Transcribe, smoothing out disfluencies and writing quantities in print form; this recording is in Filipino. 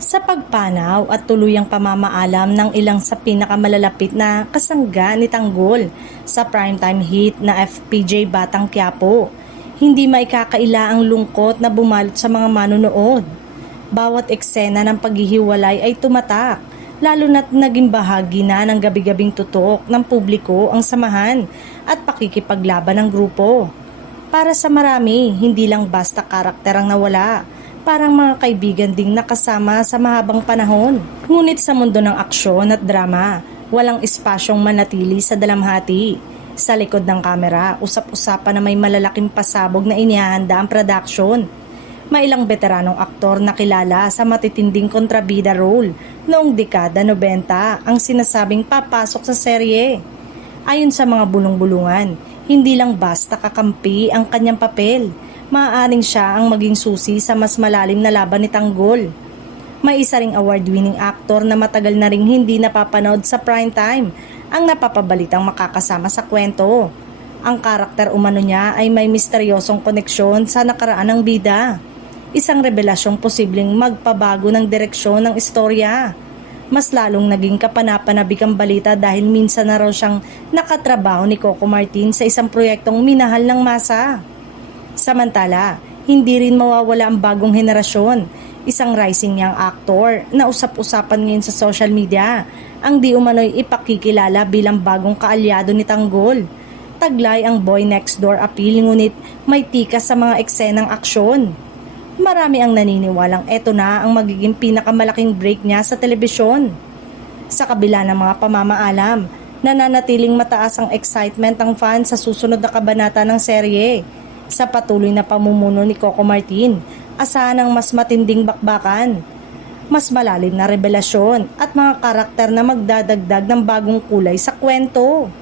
Sa pagpanaw at tuluyang pamamaalam ng ilang sa pinakamalalapit na kasangga ni Tanggol sa primetime hit na FPJ Batang Quiapo, hindi maikakaila ang lungkot na bumalot sa mga manonood. Bawat eksena ng paghihiwalay ay tumatak, lalo na't naging bahagi na ng gabi-gabing tutok ng publiko ang samahan at pakikipaglaban ng grupo. Para sa marami, hindi lang basta karakter ang nawala, parang mga kaibigan ding nakasama sa mahabang panahon. Ngunit sa mundo ng aksyon at drama, walang espasyong manatili sa dalamhati. Sa likod ng kamera, usap-usapan na may malalaking pasabog na inihahanda ang production. May ilang veteranong aktor na kilala sa matitinding kontrabida role noong dekada 90 ang sinasabing papasok sa serye. Ayon sa mga bulong-bulungan, hindi lang basta kakampi ang kanyang papel, maaaring siya ang maging susi sa mas malalim na laban ni Tanggol. May isa ring award-winning actor na matagal na ring hindi napapanood sa primetime ang napapabalitang makakasama sa kwento. Ang karakter umano niya ay may misteryosong koneksyon sa nakaraan ng bida. Isang revelasyong posibleng magpabago ng direksyon ng istorya. Mas lalong naging kapanapanabik ang balita dahil minsan na raw siyang nakatrabaho ni Coco Martin sa isang proyektong minahal ng masa. Samantala, hindi rin mawawala ang bagong henerasyon, isang rising young actor na usap-usapan ngayon sa social media, ang di umano'y ipakikilala bilang bagong kaalyado ni Tanggol. Taglay ang boy next door appeal ngunit may tikas sa mga eksenang aksyon. Marami ang naniniwalang eto na ang magiging pinakamalaking break niya sa telebisyon. Sa kabila ng mga pamamaalam, nananatiling mataas ang excitement ng fans sa susunod na kabanata ng serye. Sa patuloy na pamumuno ni Coco Martin, asahan ang mas matinding bakbakan, mas malalim na revelasyon at mga karakter na magdadagdag ng bagong kulay sa kwento.